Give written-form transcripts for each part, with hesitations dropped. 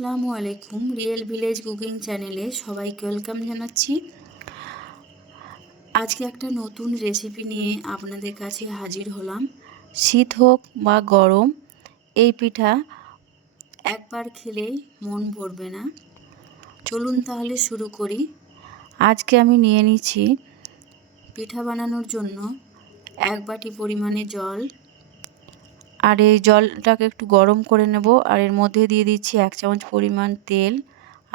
আসসালামু আলাইকুম। Real village cooking চ্যানেলে সবাইকে ওয়েলকাম জানাচ্ছি। আজকে একটা নতুন রেসিপি নিয়ে আপনাদের কাছে হাজির হলাম। শীত হোক বা গরম, এই পিঠা একবার খেলেই মন ভরবে না। চলুন তাহলে শুরু করি। আজকে আমি নিয়ে নিচ্ছি পিঠা বানানোর জন্য 1 বাটি পরিমাণে জল। আর এই জলটাকে একটু গরম করে নেব। আর এর মধ্যে দিয়ে দিচ্ছি 1 চামচ পরিমাণ তেল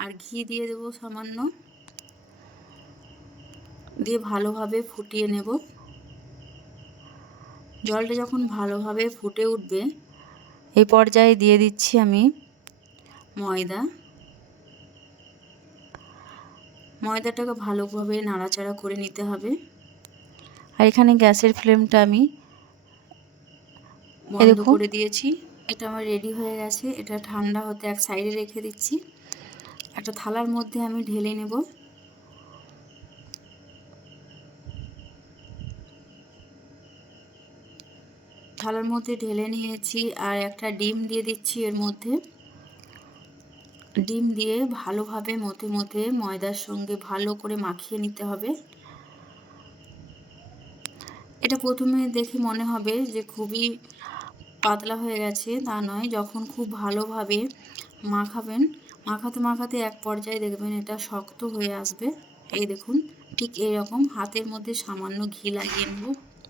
আর ঘি দিয়ে দেব সামান্য, দিয়ে ভালোভাবে ফুটিয়ে নেব। জলটা যখন ভালোভাবে ফুটে উঠবে এই পর্যায়ে দিয়ে দিচ্ছি আমি ময়দাটাকে ভালোভাবে নাড়াচাড়া করে নিতে হবে। আর এখানে গ্যাসের ফ্লেমটা আমি বন্ধ করে দিয়েছি। এটা আমার রেডি হয়ে গেছে। এটা ঠান্ডা হতে এক সাইডে রেখে দিচ্ছি। একটা থালার মধ্যে আমি ঢেলে নেব। থালার মধ্যে ঢেলে নিয়েছি আর একটা ডিম দিয়ে দিচ্ছি এর মধ্যে। ডিম দিয়ে ভালোভাবে মথে মথে ময়দার সঙ্গে ভালো করে মাখিয়ে নিতে হবে। এটা প্রথমে দেখে মনে হবে যে খুবই পাতলা হয়ে গেছে, তা নয়। যখন খুব ভালোভাবে মাখাবেন, মাখাতে মাখাতে এক পর্যায়ে দেখবেন এটা শক্ত হয়ে আসবে। এই দেখুন, ঠিক এরকম হাতের মধ্যে সামান্য ঘি লাগিয়ে নেব।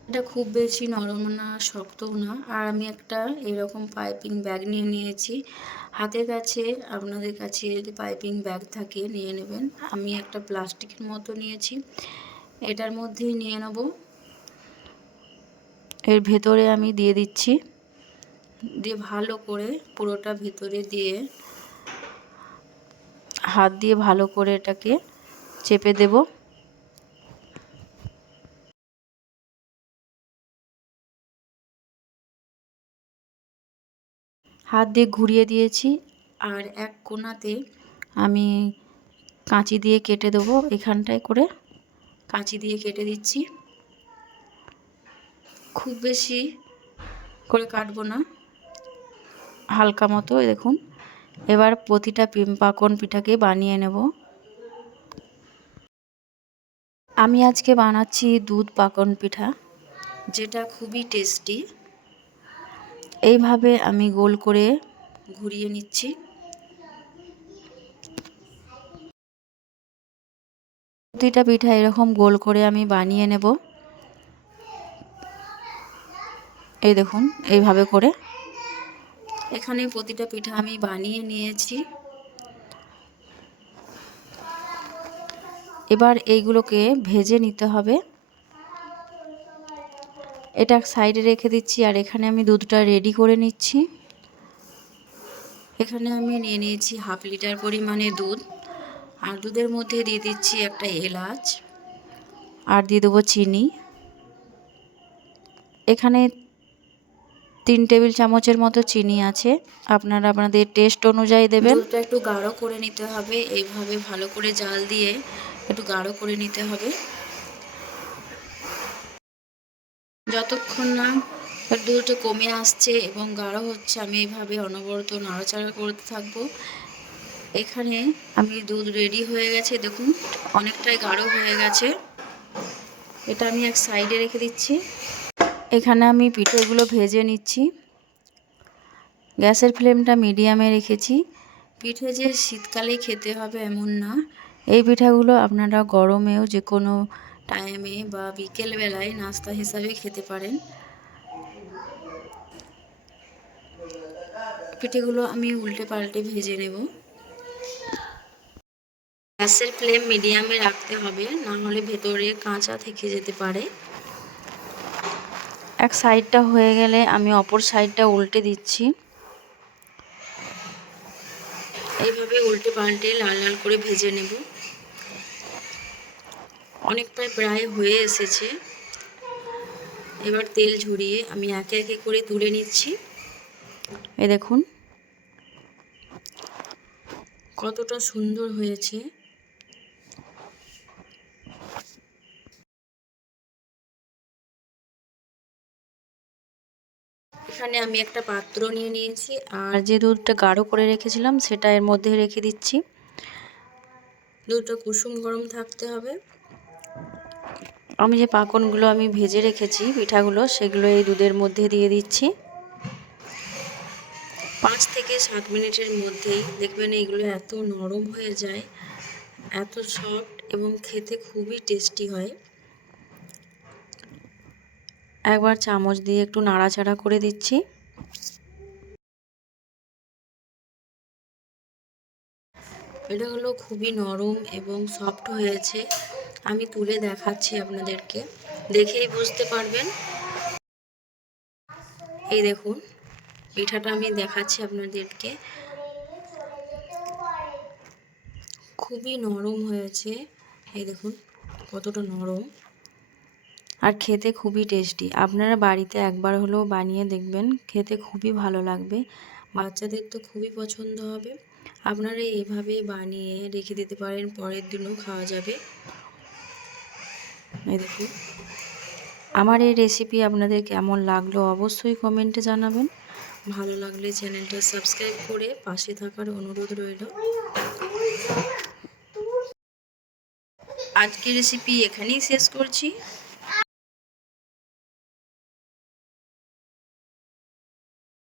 এটা খুব বেশি নরম না, শক্তও না। আর আমি একটা এরকম পাইপিং ব্যাগ নিয়ে নিয়েছি। হাতের কাছে আপনাদের কাছে যদি পাইপিং ব্যাগ থাকে নিয়ে নেবেন। আমি একটা প্লাস্টিকের মতো নিয়েছি, এটার মধ্যেই নিয়ে নেব। এর ভেতরে আমি দিয়ে দিচ্ছি, দিয়ে ভালো করে পুরোটা ভেতরে দিয়ে হাত দিয়ে ভালো করে এটাকে চেপে দেব। হাত দিয়ে ঘুরিয়ে দিয়েছি আর এক কোণাতে আমি কাঁচি দিয়ে কেটে দেবো। এখানটায় করে কাঁচি দিয়ে কেটে দিচ্ছি। খুব বেশি করে কাটবো না, হালকা মতো। দেখুন, এবার প্রতিটা পাকন পিঠাকে বানিয়ে নেব। আমি আজকে বানাচ্ছি দুধ পাকন পিঠা, যেটা খুবই টেস্টি। এইভাবে আমি গোল করে ঘুরিয়ে নিচ্ছি। প্রতিটা পিঠা এরকম গোল করে আমি বানিয়ে নেব। এই দেখুন, এইভাবে করে এখানে প্রতিটা পিঠা আমি বানিয়ে নিয়েছি। এবার এইগুলোকে ভেজে নিতে হবে। এটা সাইডে রেখে দিচ্ছি। আর এখানে আমি দুধটা রেডি করে নিচ্ছি। এখানে আমি নিয়ে নিয়েছি 1/2 লিটার পরিমাণে দুধ। আর দুধের মধ্যে দিয়ে দিচ্ছি একটা এলাচ আর দিয়ে দেবো চিনি। এখানে 3 টেবিল চামচের মতো চিনি আছে, আপনারা আপনাদের টেস্ট অনুযায়ী দেবেন। দুধটা একটু গাঢ় করে নিতে হবে। এইভাবে ভালো করে জাল দিয়ে একটু গাঢ় করে নিতে হবে। যতক্ষণ না দুধটা কমে আসছে এবং গাঢ় হচ্ছে, আমি এইভাবে অনবরত নাড়াচাড়া করতে থাকবো। এখানে আমি দুধ রেডি হয়ে গেছে, দেখুন অনেকটাই গাঢ় হয়ে গেছে। এটা আমি এক সাইডে রেখে দিচ্ছি। এখানে আমি পিঠেগুলো ভেজে নিচ্ছি। গ্যাসের ফ্লেমটা মিডিয়ামে রেখেছি। পিঠে যে শীতকালেই খেতে হবে এমন না। এই পিঠাগুলো আপনারা গরমেও যে কোনো টাইমে বা বিকেলবেলায় নাস্তা হিসাবে খেতে পারেন। পিঠেগুলো আমি উল্টে পাল্টে ভেজে নেব। গ্যাসের ফ্লেম মিডিয়ামে রাখতে হবে, না হলে ভেতরে কাঁচা থেকে যেতে পারে। এক সাইডটা হয়ে গেলে আমি অপর সাইডটা উল্টে দিচ্ছি। এইভাবে উল্টে পাল্টে লাল লাল করে ভেজে নেব। অনেকটাই প্রায় হয়ে এসেছে। এবার তেল ঝরিয়ে আমি একে একে করে তুলে নিচ্ছি। এই দেখুন কতটা সুন্দর হয়েছে। এখানে এখানে আমি একটা পাত্র নিয়ে নিয়েছি আর যে দুধটা গাঢ় করে রেখেছিলাম সেটা এর মধ্যে রেখে দিচ্ছি। দুধটা কুসুম গরম থাকতে হবে। আমি যে পাঁকনগুলো আমি ভেজে রেখেছি পিঠাগুলো সেগুলো এই দুধের মধ্যে দিয়ে দিচ্ছি। 5 থেকে 7 মিনিটের মধ্যেই দেখবেন এগুলো এত নরম হয়ে যায়, এত সফট এবং খেতে খুবই টেস্টি হয়। একবার চামচ দিয়ে একটু নাড়াচাড়া করে দিচ্ছি। এটা হলো খুবই নরম এবং সফট হয়েছে। আমি তুলে দেখাচ্ছি আপনাদেরকে, দেখেই বুঝতে পারবেন। এই দেখুন পিঠাটা আমি দেখাচ্ছি আপনাদেরকে, খুবই নরম হয়েছে। এই দেখুন কতটা নরম আর খেতে খুবই টেস্টি। আপনারা বাড়িতে একবার হলেও বানিয়ে দেখবেন, খেতে খুবই ভালো লাগবে, বাচ্চাদের তো খুবই পছন্দ হবে। আপনারা এইভাবে বানিয়ে রেখে দিতে পারেন, পরের দিনও খাওয়া যাবে। এই দেখুন আমার এই রেসিপি আপনাদের কেমন লাগলো অবশ্যই কমেন্টে জানাবেন। ভালো লাগলে চ্যানেলটা সাবস্ক্রাইব করে পাশে থাকার অনুরোধ রইল। আজকের রেসিপি এখানেই শেষ করছি।